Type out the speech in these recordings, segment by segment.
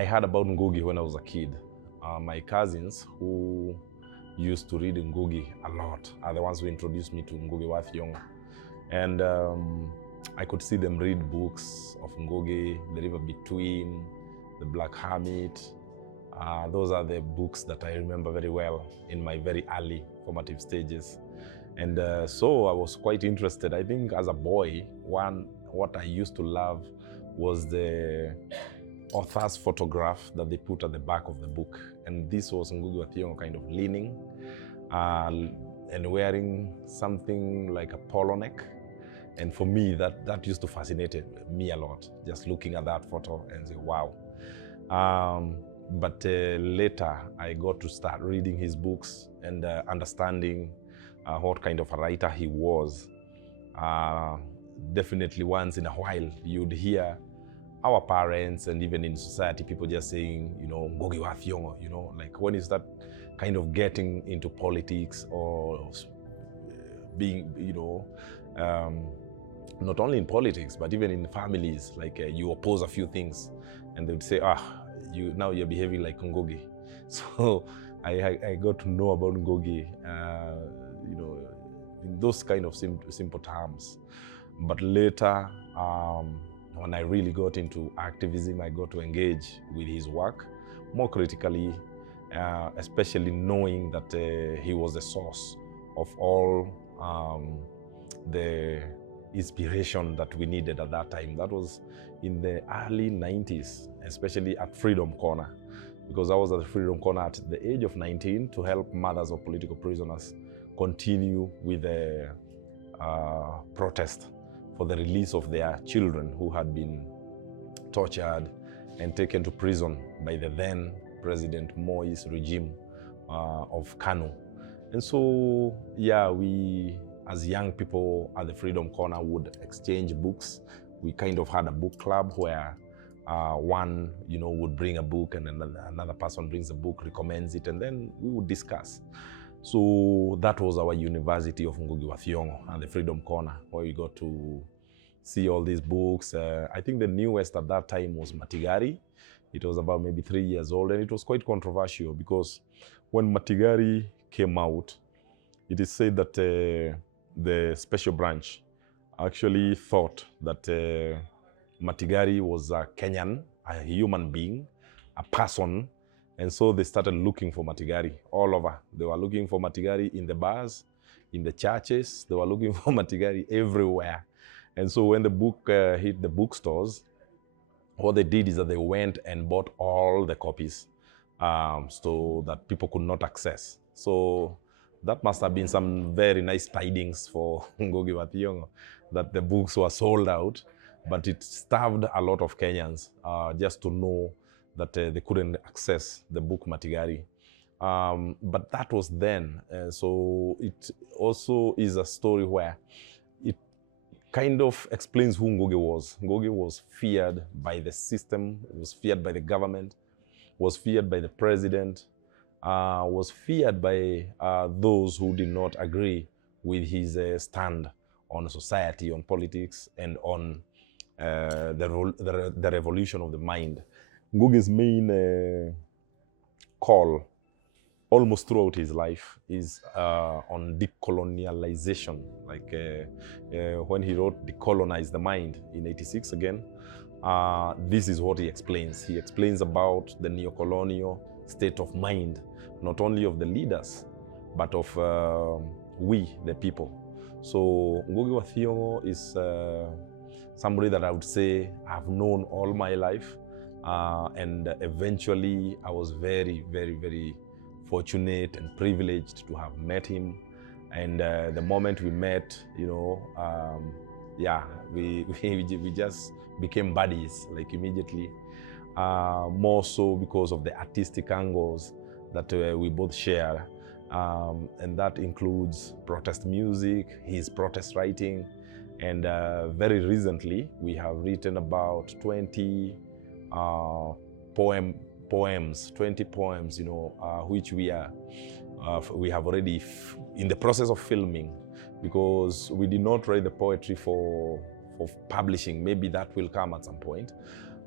I heard about Ngugi when I was a kid. My cousins who used to read Ngugi a lot are the ones who introduced me to Ngugi wa Thiong'o. And I could see them read books of Ngugi, The River Between, The Black Hermit. Those are the books that I remember very well in my very early formative stages. And so I was quite interested. I think as a boy, what I used to love was the author's photograph that they put at the back of the book. And this was Ngugi wa Thiong'o kind of leaning and wearing something like a polo neck. And for me, that used to fascinate me a lot, just looking at that photo and say, wow. But later, I got to start reading his books and understanding what kind of a writer he was. Definitely once in a while, you'd hear our parents and even in society, people just saying, Ngugi wa Thiong'o, like when you start kind of getting into politics or being, not only in politics, but even in families, like you oppose a few things and they would say, now you're behaving like Ngugi. So I got to know about Ngugi, in those kind of simple terms. But later, when I really got into activism, I got to engage with his work more critically, especially knowing that he was the source of all the inspiration that we needed at that time. That was in the early 90s, especially at Freedom Corner, because I was at the Freedom Corner at the age of 19 to help mothers of political prisoners continue with the protest for the release of their children who had been tortured and taken to prison by the then President Moi's regime of Kanu. And so, yeah, we, as young people at the Freedom Corner, would exchange books. We kind of had a book club where one, would bring a book and another person brings a book, recommends it, and then we would discuss. So that was our University of Ngugi wa Thiong'o and the Freedom Corner, where we got to see all these books. I think the newest at that time was Matigari. It was about maybe 3 years old, and it was quite controversial because when Matigari came out, it is said that the special branch actually thought that Matigari was a Kenyan, a human being, a person, and so they started looking for Matigari all over. They were looking for Matigari in the bars, in the churches. They were looking for Matigari everywhere. And so when the book hit the bookstores, what they did is that they went and bought all the copies so that people could not access. So that must have been some very nice tidings for Ngugi wa Thiong'o, that the books were sold out, but it starved a lot of Kenyans just to know that they couldn't access the book Matigari. But that was then. So it also is a story where it kind of explains who Ngugi was. Ngugi was feared by the system, was feared by the government, was feared by the president, was feared by those who did not agree with his stand on society, on politics, and on the revolution of the mind. Ngugi's main call almost throughout his life is on decolonialization. Like when he wrote Decolonize the Mind in '86 again, this is what he explains. He explains about the neo-colonial state of mind, not only of the leaders, but of we, the people. So Ngugi wa Thiong'o is somebody that I would say I've known all my life. And eventually I was very, very, very fortunate and privileged to have met him. And the moment we met, we just became buddies, like immediately. More so because of the artistic angles that we both share. And that includes protest music, his protest writing. And very recently, we have written about 20 poems, 20 poems, which we have already in the process of filming, because we did not write the poetry for publishing. Maybe that will come at some point.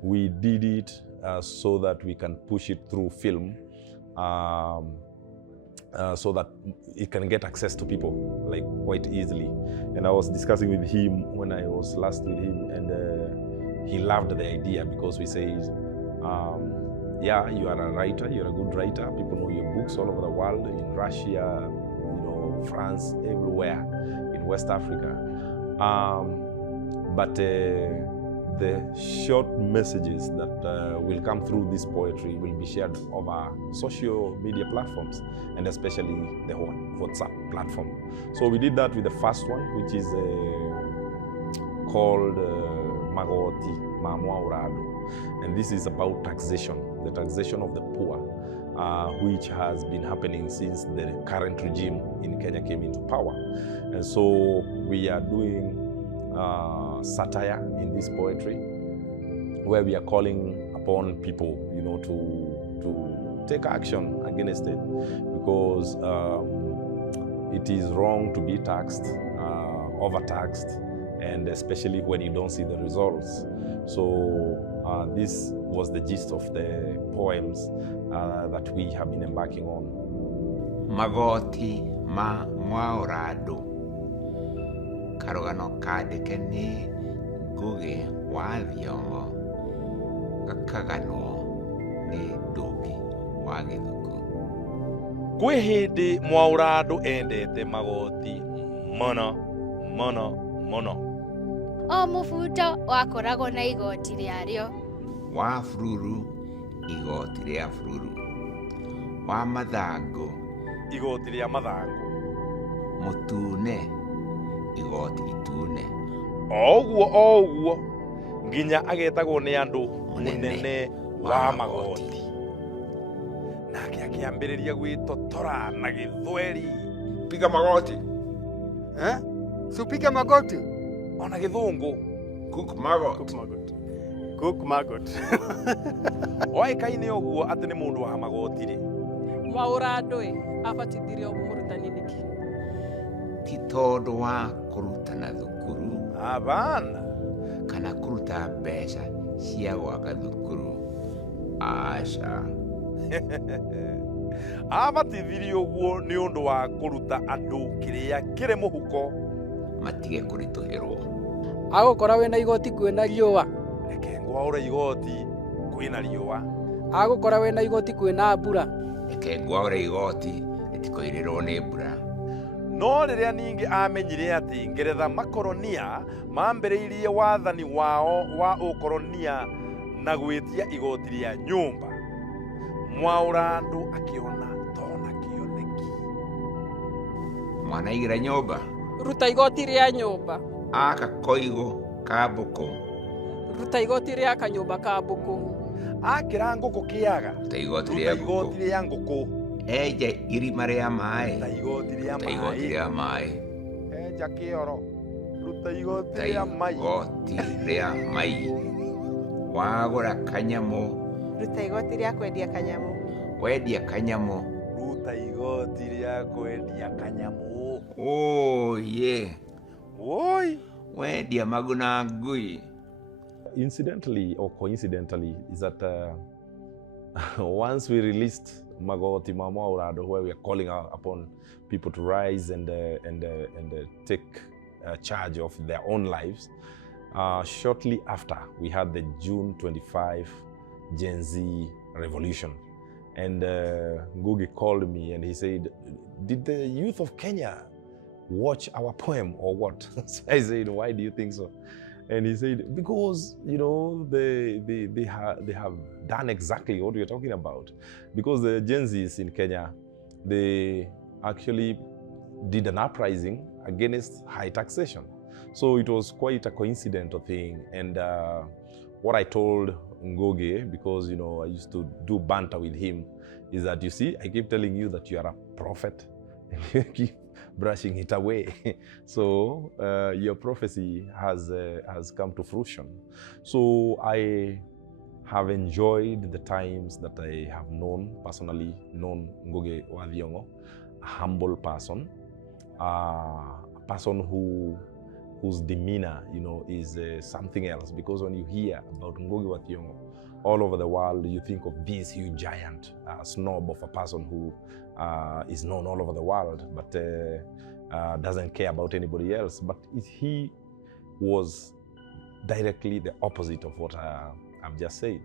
we did it so that we can push it through film, so that it can get access to people like quite easily. And I was discussing with him when I was last with him, and he loved the idea because we said, yeah, you are a writer, you're a good writer. People know your books all over the world, in Russia, France, everywhere, in West Africa. But the short messages that will come through this poetry will be shared over social media platforms, and especially the WhatsApp platform. So we did that with the first one, which is called Magoti Mamwa Urado. And this is about taxation, the taxation of the poor, which has been happening since the current regime in Kenya came into power. And so we are doing satire in this poetry, where we are calling upon people, to take action against it, because it is wrong to be taxed, overtaxed, and especially when you don't see the results. So this was the gist of the poems that we have been embarking on. Magoti ma mwaorado karogano kadeke ni Ngugi wa Thiong'o gakagano ni Ndungi wa Githuku. Kwi hindi mwaurado endete magoti mono mono mono. O mubuto wakoragwo na igoti rĩarĩo. Wa bururu igoti rĩa bururu. Wa mathangu igoti rĩa mathangu. Mutune igoti itune. Oguo nginya agetagwo nĩ andũ munene wa magoti. Nake akĩambĩrĩria gwĩtotora na gĩthweri. Piga magoti. Piga magoti. Ona gĩthũngũ. Cook maggot. Cook maggot. Oĩkaine ũguo atĩ nĩ mũndũ wa magoti rĩ. Mwaurado abatithirio mũrutani nĩkĩ? Ti tondũ wa kũrutana thukuru. Abana. Kana kũruta mbeca cia gwaka thukuru. Aca. Abatithirio ũguo nĩ ũndũ wa kũruta andũ kĩrĩa kĩrĩ mũhuko. Matige kũritũhĩrwo. Agũkora wĩna igoti kwĩna riũa. Reke ngwaũre igoti kwĩna riũa. Agũkora wĩna igoti kwĩna mbura. Reke ngwaũre igoti rĩtikoirĩrwo nĩ mbura. No rĩrĩa ningĩ amenyire atĩ Ngeretha makoronia mambĩrĩirie wathani wao wa ũkoronia na gwĩtia igoti rĩa nyũmba, Mwaurado akĩona tona kĩoneki. Mwana igira nyũmba. Ruta igoti rĩa nyũmba. Aka koigo ka mbũkũ. Ruta igoti rĩa kanyũmba ka mbũkũ. Akĩra ngũkũ kĩaga. Ruta igoti rĩa ngũkũ. Enja irima rĩa maĩ. Ruta igoti rĩa maĩ. Enja kĩoro. Ruta igoti rĩa mai. Igoti rĩa mai. Wagũra kanyamũ. Ruta igoti rĩa kwendia kanyamũ. Wendia kanyamũ. Ruta igoti rĩa kwendia kanyamũ. Yeah. Oi. Wendia maguna ngui. Incidentally or coincidentally is that once we released Magoti Mwaurado, where we are calling upon people to rise and take charge of their own lives, shortly after we had the June 25 Gen Z revolution. And Ngugi called me and he said, "Did the youth of Kenya watch our poem or what?" So I said, "Why do you think so?" And he said, "Because, they have done exactly what we're talking about. Because the Gen Zs in Kenya, they actually did an uprising against high taxation. So it was quite a coincidental thing." And what I told Ngugi, because, I used to do banter with him, is that, you see, I keep telling you that you are a prophet, and you keep brushing it away. So your prophecy has come to fruition. So I have enjoyed the times that I have personally known Ngugi wa Thiong'o, a humble person, a person who whose demeanor, you know, is something else. Because when you hear about Ngugi wa Thiong'o all over the world, you think of this huge giant snob of a person who is known all over the world, but doesn't care about anybody else. But he was directly the opposite of what I've just said.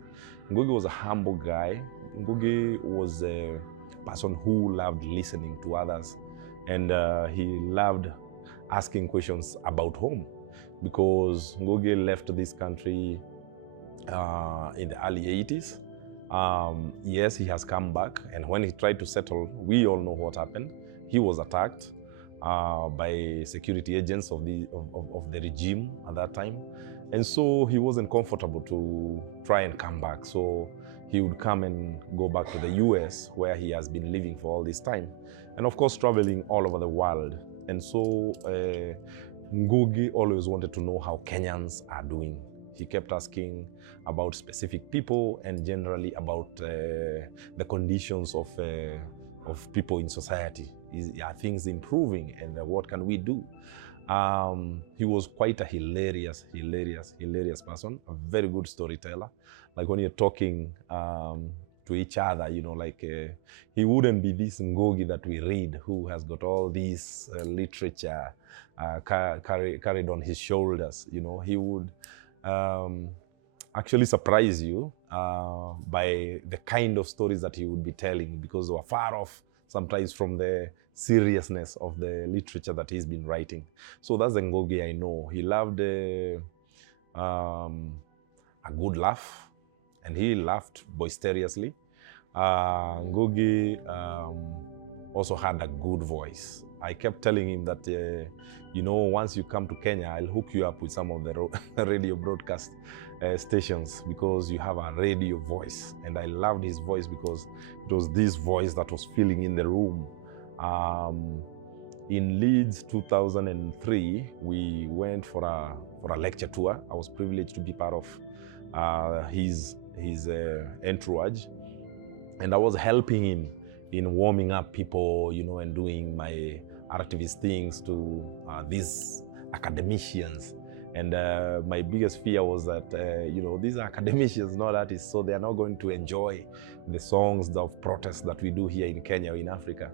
Ngugi was a humble guy. Ngugi was a person who loved listening to others, and he loved asking questions about home, because Ngugi left this country in the early 80s. Yes, he has come back, and when he tried to settle, we all know what happened. He was attacked by security agents of the regime at that time, and so he wasn't comfortable to try and come back. So he would come and go back to the US, where he has been living for all this time, and of course traveling all over the world. And so Ngugi always wanted to know how Kenyans are doing. He kept asking about specific people and generally about the conditions of people in society. Are things improving, and what can we do? He was quite a hilarious person, a very good storyteller. Like when you're talking to each other, you know, like he wouldn't be this Ngugi that we read, who has got all this literature carried on his shoulders. You know, he would actually surprise you by the kind of stories that he would be telling, because they were far off sometimes from the seriousness of the literature that he's been writing. So that's the Ngugi I know. He loved a good laugh, and he laughed boisterously. Ngugi also had a good voice. I kept telling him that, you know, once you come to Kenya, I'll hook you up with some of the radio broadcast stations, because you have a radio voice. And I loved his voice because it was this voice that was filling in the room. In Leeds 2003, we went for a lecture tour. I was privileged to be part of his entourage, and I was helping him in warming up people, you know, and doing my artivist things to these academicians. And my biggest fear was that, you know, these are academicians, not artists, so they are not going to enjoy the songs of protest that we do here in Kenya or in Africa.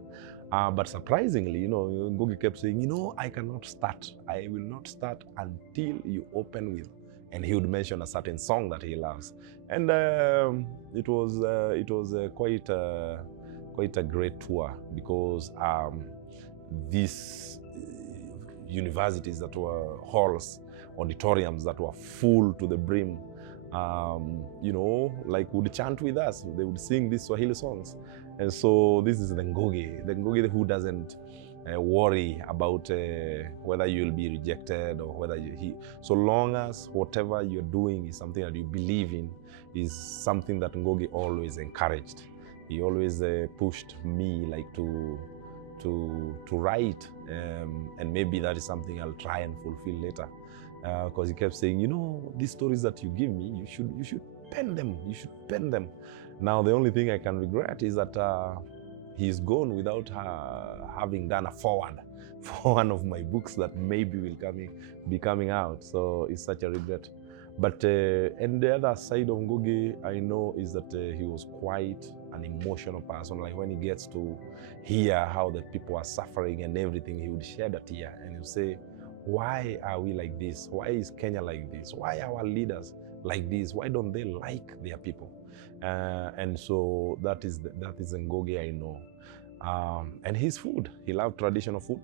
But surprisingly, you know, Ngugi kept saying, you know, I cannot start. I will not start until you open with, and he would mention a certain song that he loves. And it was quite a great tour, because these universities that were halls, auditoriums that were full to the brim, you know, like would chant with us. They would sing these Swahili songs. And so this is the Ngugi who doesn't worry about whether you'll be rejected or whether so long as whatever you're doing is something that you believe in, is something that Ngugi always encouraged. He always pushed me like to write, and maybe that is something I'll try and fulfill later, because he kept saying, you know, these stories that you give me, you should pen them. You should pen them. Now the only thing I can regret is that he's gone without having done a forward for one of my books that maybe will be coming out. So it's such a regret. But and the other side of Ngugi I know is that he was quite an emotional person. Like when he gets to hear how the people are suffering and everything, he would shed a tear and he would say, why are we like this? Why is Kenya like this? Why are our leaders like this? Why don't they like their people? And so that is Ngugi I know. And his food, he loved traditional food.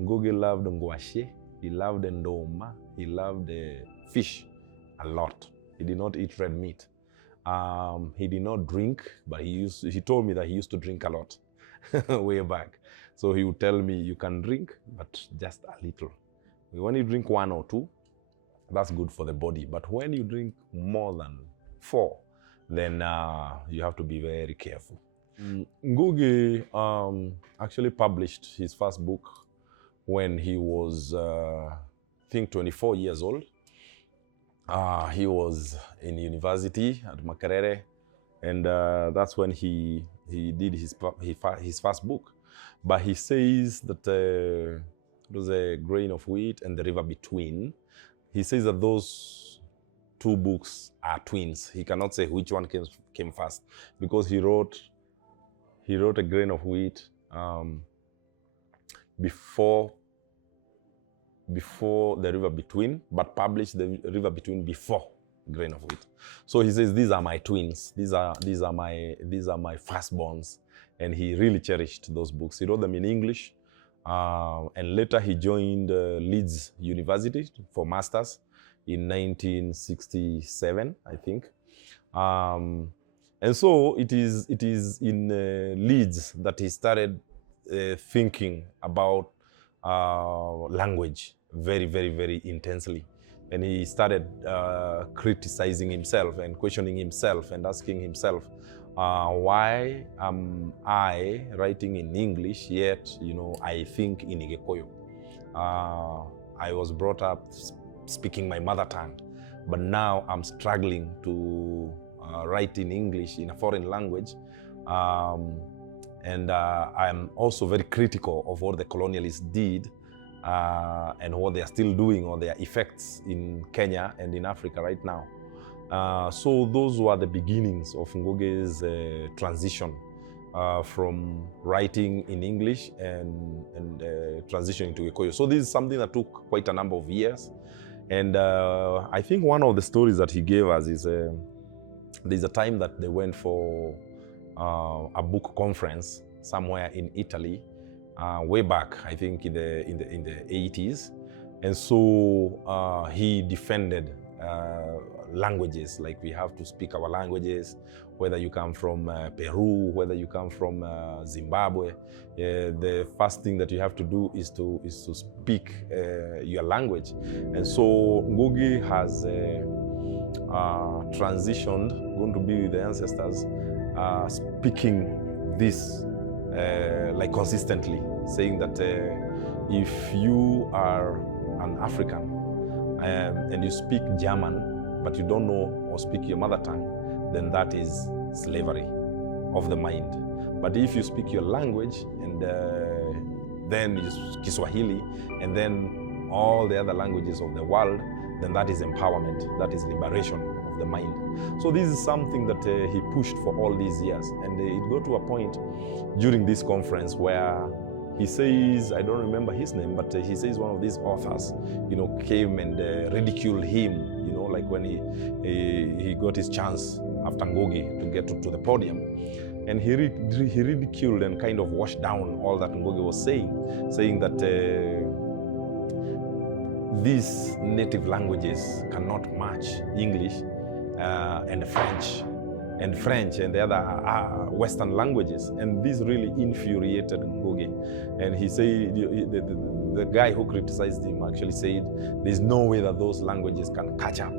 Ngugi loved ngwashe, he loved ndoma, he loved fish a lot. He did not eat red meat. He did not drink, but he told me that he used to drink a lot way back. So he would tell me, you can drink, but just a little. When you drink 1 or 2, that's good for the body. But when you drink more than 4, then you have to be very careful. Ngugi actually published his first book when he was, I think, 24 years old. He was in university at Makerere, and that's when he did his first book. But he says that It was a grain of wheat and the river between. He says that those two books are twins. He cannot say which one came first because he wrote a grain of wheat before the river between, but published the river between before grain of wheat. So he says, these are my twins. These are my firstborns. And he really cherished those books. He wrote them in English. And later he joined Leeds University for masters in 1967, I think. And so it is in Leeds that he started thinking about language very, very, very intensely. And he started criticizing himself and questioning himself and asking himself, why am I writing in English, yet, I think in Gikuyu? I was brought up speaking my mother tongue, but now I'm struggling to write in English in a foreign language. And I'm also very critical of what the colonialists did and what they are still doing, or their effects in Kenya and in Africa right now. So those were the beginnings of Ngugi's transition from writing in English and transitioning to Gikuyu. So this is something that took quite a number of years. And I think one of the stories that he gave us is there's a time that they went for a book conference somewhere in Italy, way back, I think in the 80s. And so he defended languages, like we have to speak our languages, whether you come from Peru, whether you come from Zimbabwe. The first thing that you have to do is to speak your language. And so Ngugi has transitioned, going to be with the ancestors, speaking this like consistently, saying that if you are an African and you speak German, but you don't know or speak your mother tongue, then that is slavery of the mind. But if you speak your language and then Kiswahili and then all the other languages of the world, then that is empowerment, that is liberation of the mind. So this is something that he pushed for all these years. And it got to a point during this conference where he says, I don't remember his name, but he says one of these authors, came and ridiculed him, like when he got his chance after Ngugi to get to the podium. And he ridiculed and kind of washed down all that Ngugi was saying that these native languages cannot match English and French and the other Western languages. And this really infuriated Ngugi. And he said, the guy who criticized him actually said, there's no way that those languages can catch up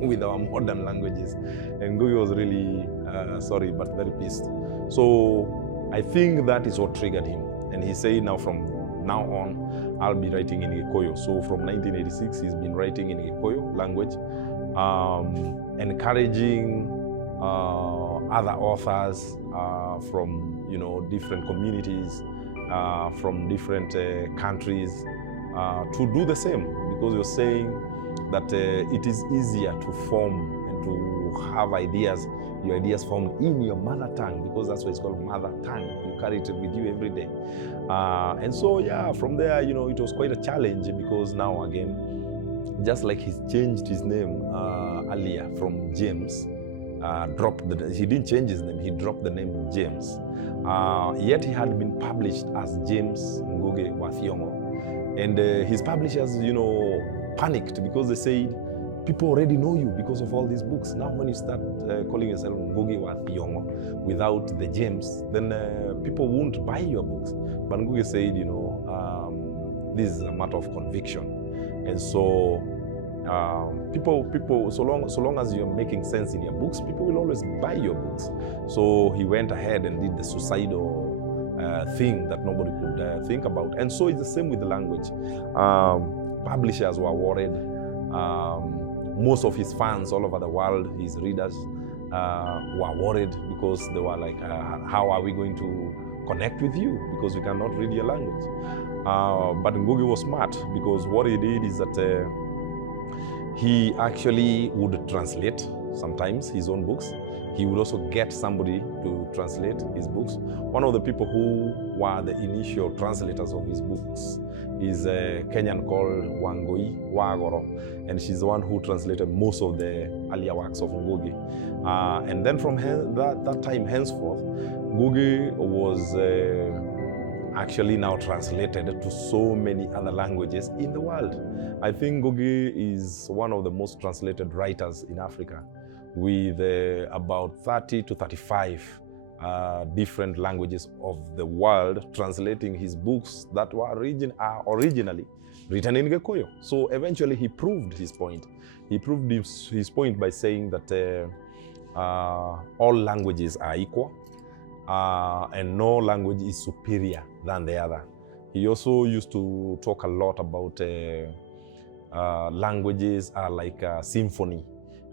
with our modern languages. And Ngugi was really sorry, but very pissed. So I think that is what triggered him. And he said, from now on, I'll be writing in Gikuyu. So from 1986, he's been writing in Gikuyu language, encouraging other authors from different communities, from different countries to do the same, because you're saying that it is easier to form and to have your ideas formed in your mother tongue, because that's why it's called mother tongue. You carry it with you every day. And so, yeah, from there, it was quite a challenge, because now again, just like he's changed his name earlier from James, he didn't change his name, he dropped the name James. Yet he had been published as James Ngugi wa Thiong'O. And his publishers, panicked, because they said, people already know you because of all these books. Now when you start calling yourself Ngugi wa Thiong'O without the James, then people won't buy your books. But Ngugi said, this is a matter of conviction. And so people, so long as you're making sense in your books, people will always buy your books. So he went ahead and did the suicidal thing that nobody could think about. And so it's the same with the language. Publishers were worried. Most of his fans all over the world, his readers, were worried, because they were like, how are we going to connect with you, because we cannot read your language? But Ngugi was smart, because what he did is that he actually would translate sometimes his own books. He would also get somebody to translate his books. One of the people who were the initial translators of his books is a Kenyan called Wangui Wagoro, and she's the one who translated most of the earlier works of Ngugi. And then from that time henceforth, Ngugi was actually now translated to so many other languages in the world. I think Ngugi is one of the most translated writers in Africa, with about 30 to 35 different languages of the world, translating his books that were originally written in Gikuyu. So eventually he proved his point. He proved his point by saying that all languages are equal, and no language is superior than the other. He also used to talk a lot about languages are like a symphony,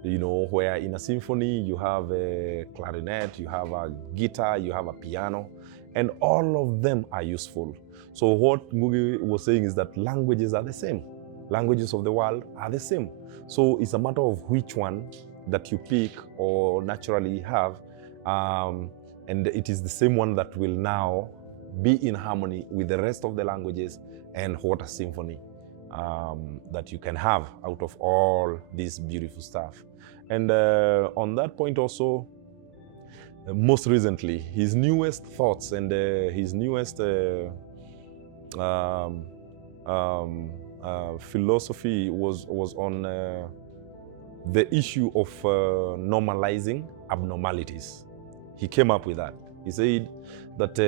you know, where in a symphony you have a clarinet, you have a guitar, you have a piano, and all of them are useful. So what Ngugi was saying is that languages are the same. Languages of the world are the same. So it's a matter of which one that you pick or naturally have, and it is the same one that will now be in harmony with the rest of the languages, and what a symphony that you can have out of all this beautiful stuff. And on that point also, most recently, his newest thoughts and his newest philosophy was on the issue of normalizing abnormalities. He came up with that. He said that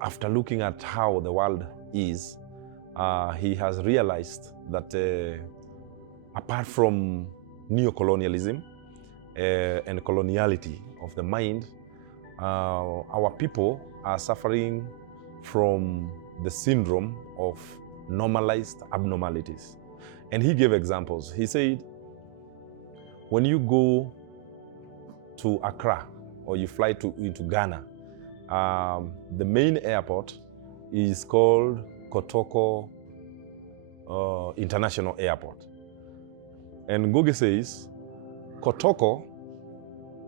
after looking at how the world is, he has realized that apart from neocolonialism and coloniality of the mind, our people are suffering from the syndrome of normalized abnormalities. And he gave examples. He said, when you go to Accra or you fly into Ghana, the main airport is called Kotoko International Airport. And Ngugi says, Kotoko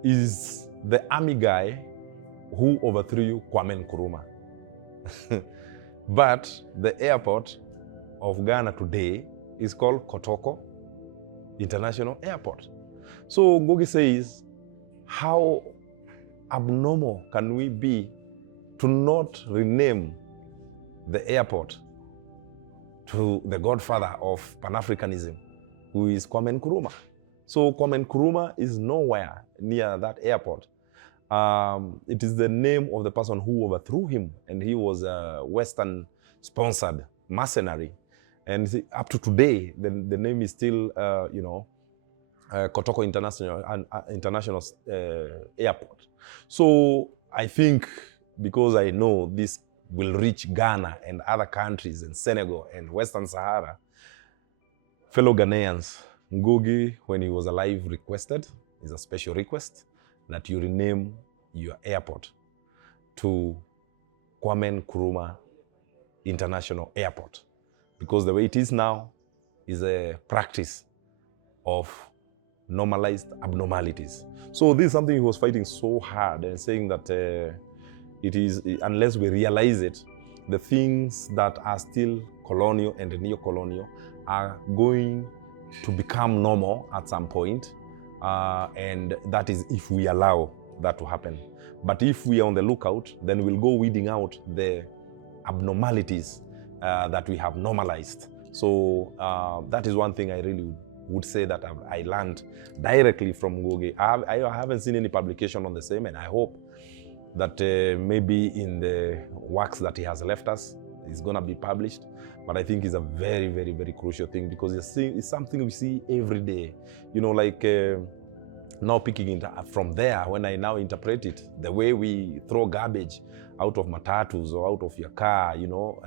is the army guy who overthrew Kwame Nkrumah. But the airport of Ghana today is called Kotoko International Airport. So Ngugi says, how abnormal can we be to not rename the airport to the godfather of Pan-Africanism, who is Kwame Nkrumah? So Kwame Nkrumah is nowhere near that airport. It is the name of the person who overthrew him, and he was a Western-sponsored mercenary. And up to today, the name is still, Kotoko International Airport. So I think, because I know this will reach Ghana and other countries and Senegal and Western Sahara, fellow Ghanaians, Ngugi, when he was alive, requested, is a special request, that you rename your airport to Kwame Nkrumah International Airport. Because the way it is now is a practice of normalized abnormalities. So this is something he was fighting so hard, and saying that it is, unless we realize it, the things that are still colonial and neo-colonial are going to become normal at some point, and that is if we allow that to happen. But if we are on the lookout, then we'll go weeding out the abnormalities that we have normalized. So that is one thing I really would say that I learned directly from Ngugi. I haven't seen any publication on the same, and I hope that maybe in the works that he has left us, it's going to be published. But I think it's a very, very, very crucial thing, because it's something we see every day. You know, like now picking it from there, when I now interpret it, the way we throw garbage out of matatus or out of your car, you know,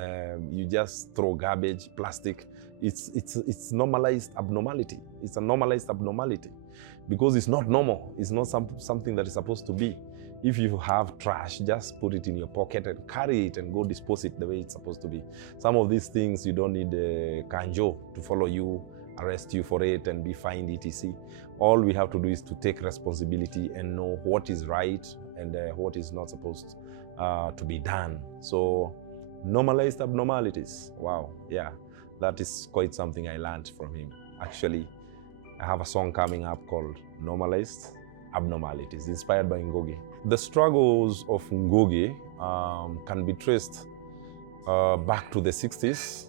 you just throw garbage, plastic. It's normalized abnormality. It's a normalized abnormality, because it's not normal. It's not something that is supposed to be. if you have trash, just put it in your pocket and carry it and go dispose it the way it's supposed to be. Some of these things, you don't need a kanjo to follow you, arrest you for it and be fined, etc. All we have to do is to take responsibility and know what is right and what is not supposed to be done. So normalized abnormalities. Wow, yeah, that is quite something I learned from him. Actually, I have a song coming up called Normalized Abnormalities, inspired by Ngugi. The struggles of Ngugi can be traced back to the 60s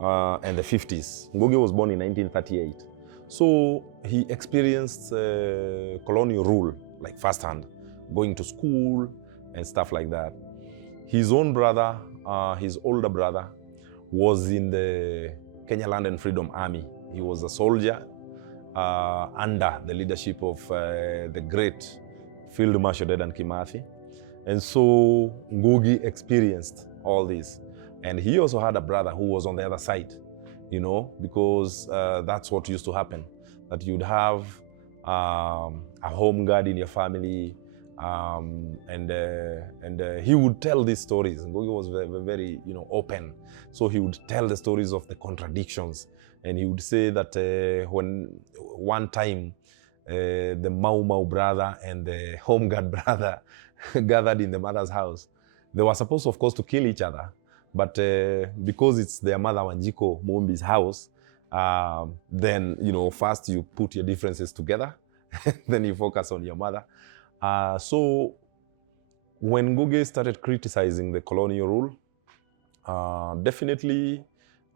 and the 50s. Ngugi was born in 1938. So he experienced colonial rule, like firsthand, going to school and stuff like that. His own brother, his older brother, was in the Kenya Land and Freedom Army. He was a soldier under the leadership of the great Field Marshal Dedan Kimathi. And so Ngugi experienced all this. And he also had a brother who was on the other side, you know, because that's what used to happen, that you'd have a home guard in your family, and he would tell these stories. Ngugi was very, very, you know, open. So he would tell the stories of the contradictions. And he would say that when one time the Mau Mau brother and the home guard brother gathered in the mother's house, they were supposed, of course, to kill each other. But because it's their mother Wanjiko Mumbi's house, then, you know, first you put your differences together, then you focus on your mother. So when Ngugi started criticizing the colonial rule, definitely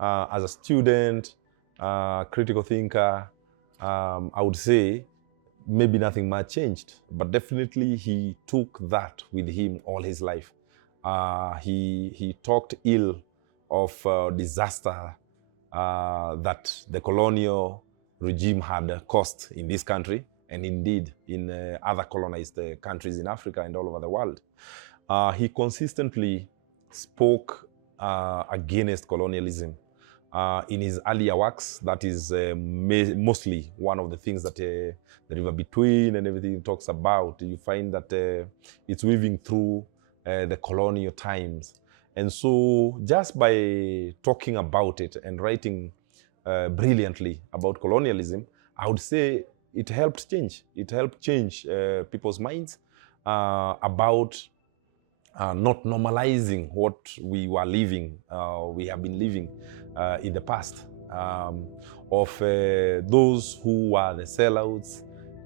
as a student, critical thinker, I would say maybe nothing much changed, but definitely he took that with him all his life. He talked ill of disaster that the colonial regime had caused in this country, and indeed in other colonized countries in Africa and all over the world. He consistently spoke against colonialism. In his earlier works, that is mostly one of the things that the River Between and everything talks about. You find that it's weaving through the colonial times. And so just by talking about it and writing brilliantly about colonialism, I would say it helped change. It helped change people's minds about not normalizing what we were living, we have been living in the past, of those who were the sellouts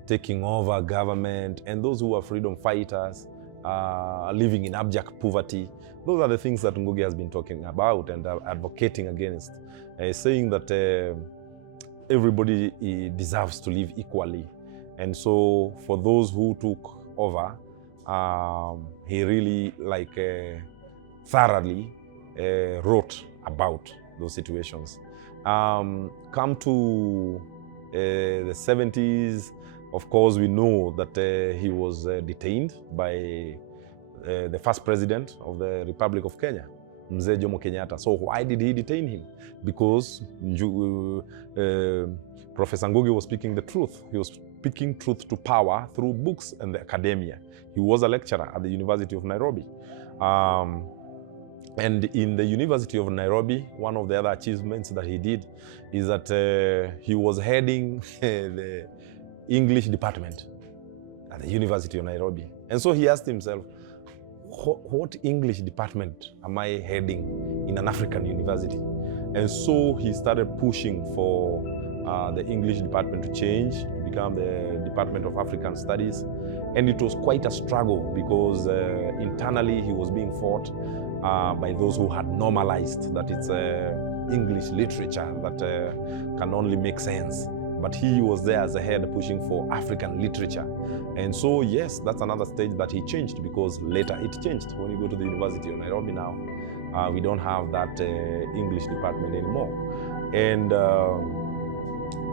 taking over government and those who were freedom fighters living in abject poverty. Those are the things that Ngugi has been talking about and advocating against, saying that everybody deserves to live equally. And so for those who took over, he really thoroughly wrote about those situations. Come to the 70s, of course, we know that he was detained by the first president of the Republic of Kenya, Mzee Jomo Kenyatta. So why did he detain him? Because Professor Ngugi was speaking the truth. He was speaking truth to power through books and the academia. He was a lecturer at the University of Nairobi. And in the University of Nairobi, one of the other achievements that he did is that he was heading the English department at the University of Nairobi. And so he asked himself, what English department am I heading in an African university? And so he started pushing for the English department to change, to become the Department of African Studies. And it was quite a struggle because internally he was being fought by those who had normalized that it's English literature that can only make sense. But he was there as a head pushing for African literature. And so, yes, that's another stage that he changed because later it changed. When you go to the University of Nairobi now, we don't have that English department anymore. And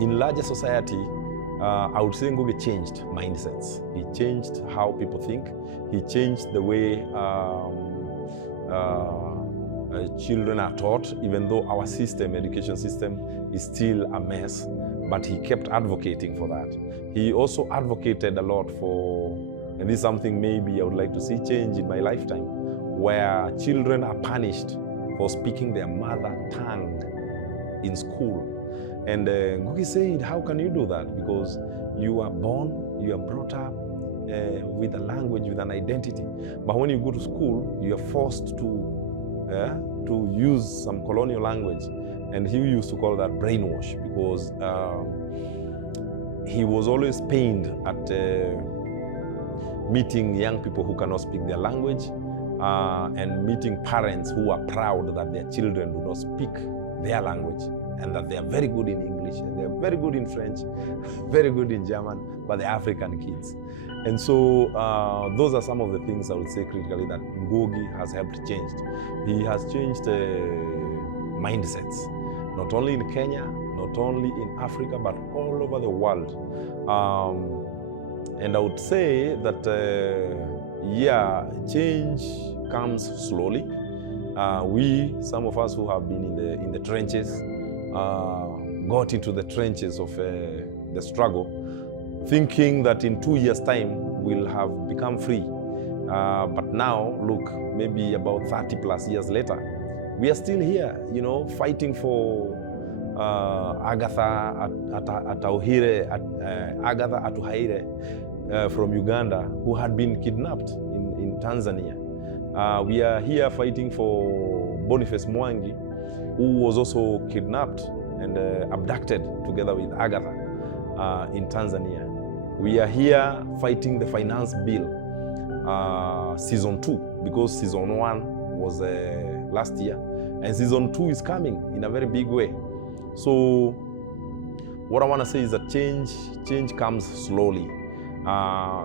in larger society, I would say Ngugi changed mindsets. He changed how people think. He changed the way children are taught, even though our system, education system, is still a mess. But he kept advocating for that. He also advocated a lot for And this is something maybe I would like to see change in my lifetime, where children are punished for speaking their mother tongue in school. And Ngugi said, how can you do that? Because you are born, you are brought up with a language, with an identity. But when you go to school, you are forced to use some colonial language. And he used to call that brainwash, because he was always pained at meeting young people who cannot speak their language and meeting parents who are proud that their children do not speak their language, and that they are very good in English, and they are very good in French, very good in German, but they're African kids. And so those are some of the things I would say critically that Ngugi has helped change. He has changed mindsets, not only in Kenya, not only in Africa, but all over the world. And I would say that, change comes slowly. Some of us who have been in the trenches, got into the trenches of the struggle, thinking that in 2 years' time we'll have become free. But now, look, maybe about 30 plus years later, we are still here, fighting for Agatha Atuhaire from Uganda, who had been kidnapped in Tanzania. We are here fighting for Boniface Mwangi, who was also kidnapped and abducted together with Agatha in Tanzania. We are here fighting the finance bill, season 2, because season 1 was last year, and season 2 is coming in a very big way. So what I want to say is that change comes slowly.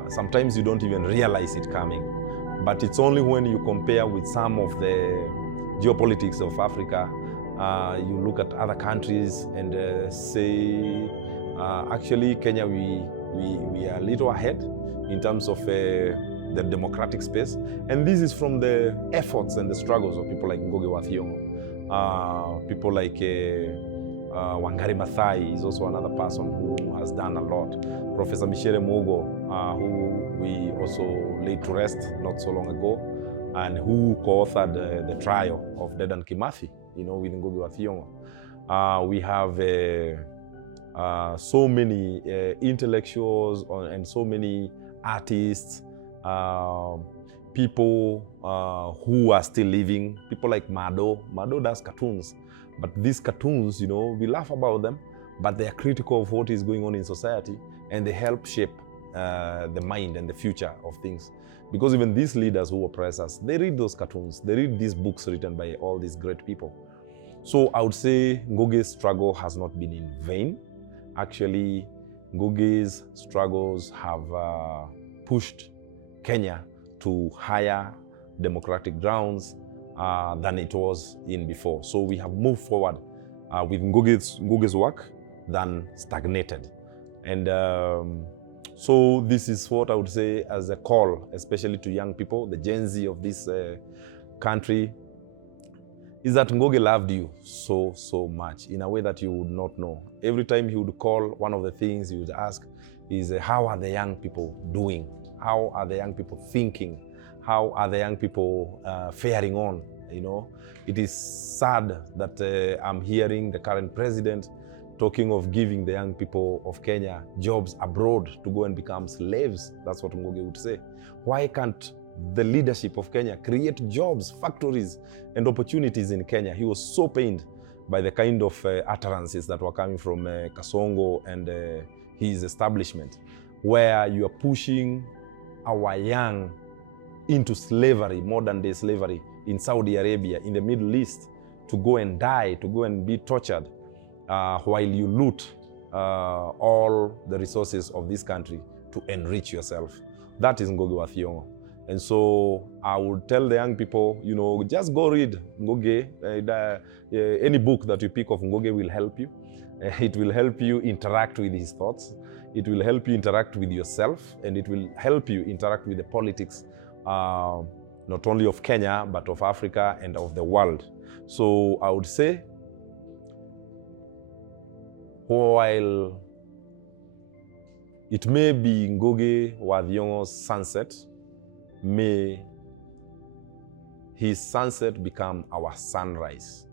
Sometimes you don't even realize it coming, but it's only when you compare with some of the geopolitics of Africa, you look at other countries and say, actually Kenya, we are a little ahead in terms of the democratic space. And this is from the efforts and the struggles of people like Ngugi wa Thiong'o, people like Wangari Maathai is also another person who has done a lot. Professor Michele Mugo, who we also laid to rest not so long ago, and who co-authored the trial of Dedan Kimathi, with Ngugi wa Thiong'o. We have so many intellectuals and so many artists, people who are still living, people like Mado. Mado does cartoons, but these cartoons, we laugh about them, but they are critical of what is going on in society, and they help shape the mind and the future of things. Because even these leaders who oppress us, they read those cartoons, they read these books written by all these great people. So I would say Ngugi's struggle has not been in vain. Actually, Ngugi's struggles have pushed Kenya to higher democratic grounds than it was in before. So we have moved forward with Ngugi's work than stagnated. And so this is what I would say as a call, especially to young people, the Gen Z of this country, is that Ngugi loved you so much in a way that you would not know. Every time he would call, one of the things he would ask is, how are the young people doing? How are the young people thinking? How are the young people faring on? It is sad that I'm hearing the current president talking of giving the young people of Kenya jobs abroad to go and become slaves. That's what Ngugi would say. Why can't the leadership of Kenya create jobs, factories, and opportunities in Kenya? He was so pained by the kind of utterances that were coming from Kasongo and his establishment, where you are pushing our young into slavery, modern day slavery in Saudi Arabia, in the Middle East, to go and die, to go and be tortured, while you loot all the resources of this country to enrich yourself. That is Ngugi wa Thiong'o. And so I would tell the young people, just go read Ngugi. Any book that you pick of Ngugi will help you. It will help you interact with his thoughts. It will help you interact with yourself, and it will help you interact with the politics, not only of Kenya, but of Africa and of the world. So I would say, while It may be Ngugi wa Thiong'o's sunset. May his sunset become our sunrise.